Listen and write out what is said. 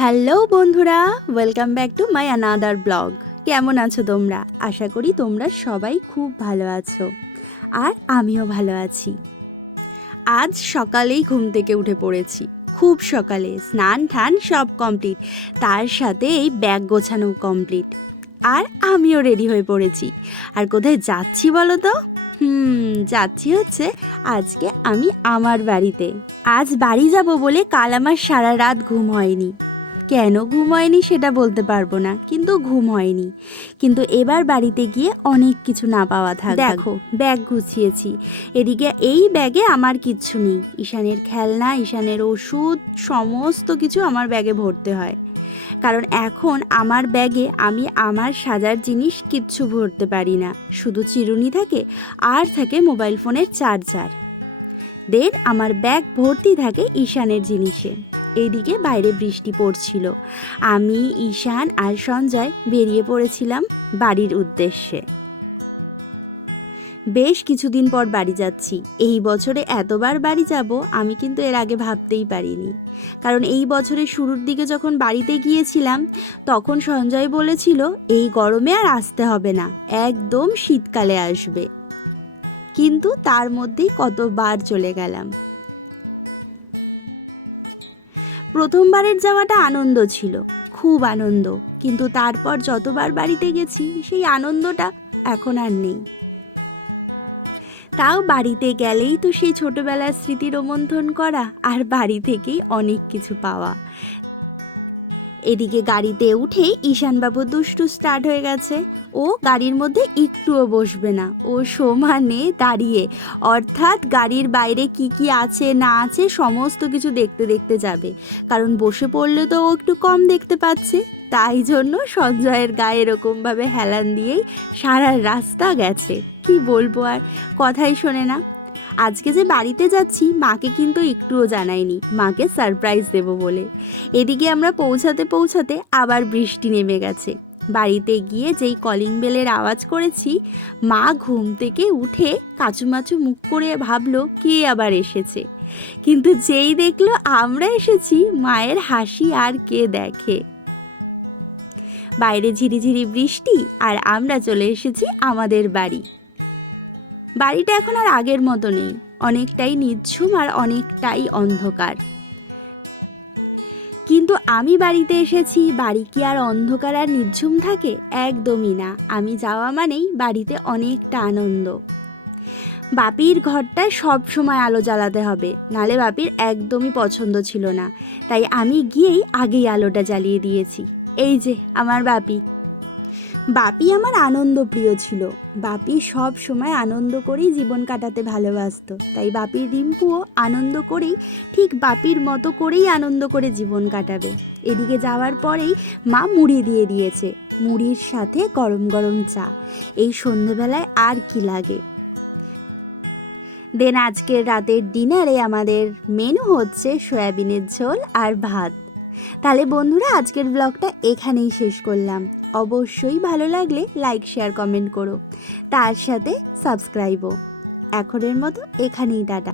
Hello বন্ধুরা, welcome back to my another blog. কেমন আছো তোমরা? আশা করি তোমরা সবাই খুব ভালো আছো, আর আমিও ভালো আছি। আজ সকালেই ঘুম থেকে উঠে পড়েছি, খুব সকালে। স্নান টান সব কমপ্লিট তার সাথে এই ব্যাগ গোছানো কমপ্লিট আর আমিও রেডি হয়ে পড়েছি। আর কোথায় যাচ্ছি বলো তো? হুম, যাচ্ছি হচ্ছে আজকে আমি আমার বাড়িতে। আজ বাড়ি যাব বলে কাল আমার সারা রাত ঘুম হয়নি। কেন ঘুম হয়নি সেটা বলতে পারব না, কিন্তু ঘুম হয়নি। কিন্তু এবার বাড়িতে গিয়ে অনেক কিছু না পাওয়া থাকবে। দেখো, ব্যাগ গুছিয়েছি। এদিকে এই ব্যাগে আমার কিচ্ছু নেই। ঈশানের খেলনা, ঈশানের ওষুধ, সমস্ত কিছু আমার ব্যাগে ভরতে হয়। কারণ এখন আমার ব্যাগে আমি আমার সাজার জিনিস কিচ্ছু ভরতে পারি না। শুধু চিরুনি থাকে, আর থাকে মোবাইল ফোনের চার্জার। দেন আমার ব্যাগ ভর্তি থাকে ঈশানের জিনিসে। এইদিকে বাইরে বৃষ্টি পড়ছিল। আমি, ঈশান আর সঞ্জয় বেরিয়ে পড়েছিলাম বাড়ির উদ্দেশ্যে। বেশ কিছুদিন পর বাড়ি যাচ্ছি। এই বছরে এতবার বাড়ি যাব আমি কিন্তু এর আগে ভাবতেই পারিনি। কারণ এই বছরের শুরুর দিকে যখন বাড়িতে গিয়েছিলাম, তখন সঞ্জয় বলেছিল, এই গরমে আর আসতে হবে না। একদম শীতকালে আসবে। কিন্তু তার মধ্যেই কতবার চলে গেলাম। প্রথমবারের যাওয়াটা আনন্দ ছিল, খুব আনন্দ। কিন্তু তারপর যতবার বাড়িতে গেছি, সেই আনন্দটা এখন আর নেই। তাও বাড়িতে গেলেই তো সেই ছোটবেলার স্মৃতি রোমন্থন করা আর বাড়ি থেকেই অনেক কিছু পাওয়া। এদিকে গাড়িতে উঠেই ঈশানবাবু দুষ্টু স্টার্ট হয়ে গেছে। ও গাড়ির মধ্যে একটুও বসবে না। ও সমানে দাঁড়িয়ে, অর্থাৎ গাড়ির বাইরে কি কি আছে, না আছে, সমস্ত কিছু দেখতে দেখতে যাবে। কারণ বসে পড়লে তো ও একটু কম দেখতে পাচ্ছে। তাই জন্য সঞ্জয়ের গায়ে এরকমভাবে হেলান দিয়েই সারা রাস্তা গেছে। কি বলব আর? কথাই শোনে না। আজকে যে বাড়িতে যাচ্ছি, মাকে কিন্তু একটুও জানাইনি। মাকে সারপ্রাইজ দেব বলে। এদিকে আমরা পৌঁছাতে পৌঁছাতে আবার বৃষ্টি নেমে গেছে। বাড়িতে গিয়ে যেই কলিং বেলের আওয়াজ করেছি, মা ঘুম থেকে উঠে কাচুমাচু মুখ করে ভাবলো, কে আবার এসেছে? কিন্তু যেই দেখল আমরা এসেছি, মায়ের হাসি আর কে দেখে? বাইরে ঝিরিঝিরি বৃষ্টি আর আমরা চলে এসেছি আমাদের বাড়ি। বাড়িটা এখন আর আগের মতো নেই। অনেকটাই নিঝুম আর অনেকটাই অন্ধকার। কিন্তু আমি বাড়িতে এসেছি, বাড়ি কি আর অন্ধকার আর নিঝুম থাকে? একদমই না। আমি যাওয়া মানেই বাড়িতে অনেকটা আনন্দ। বাপির ঘরটায় সব সময় আলো জ্বালাতে হবে, নালে বাপির একদমই পছন্দ ছিল না। তাই আমি গিয়েই আগেই আলোটা জ্বালিয়ে দিয়েছি। এই যে, আমার বাপি। বাপি আমার আনন্দ প্রিয় ছিল। বাপি সব সময় আনন্দ করেই জীবন কাটাতে ভালোবাসতো। তাই বাপির রিম্পুও আনন্দ করেই, ঠিক বাপির মতো করেই আনন্দ করে জীবন কাটাবে। এদিকে যাওয়ার পরেই মা মুড়ি দিয়ে দিয়েছে। মুড়ির সাথে গরম গরম চা। এই সন্ধেবেলায় আর কি লাগে। দেন আজকের রাতের ডিনারে আমাদের মেনু হচ্ছে সয়াবিনের ঝোল আর ভাত। তাহলে বন্ধুরা, আজকের ব্লগটা এখানেই শেষ করলাম। অবশ্যই ভালো লাগলে লাইক শেয়ার কমেন্ট করো। তার সাথে সাবস্ক্রাইবও এখনের মতো এখানেই, টাটা।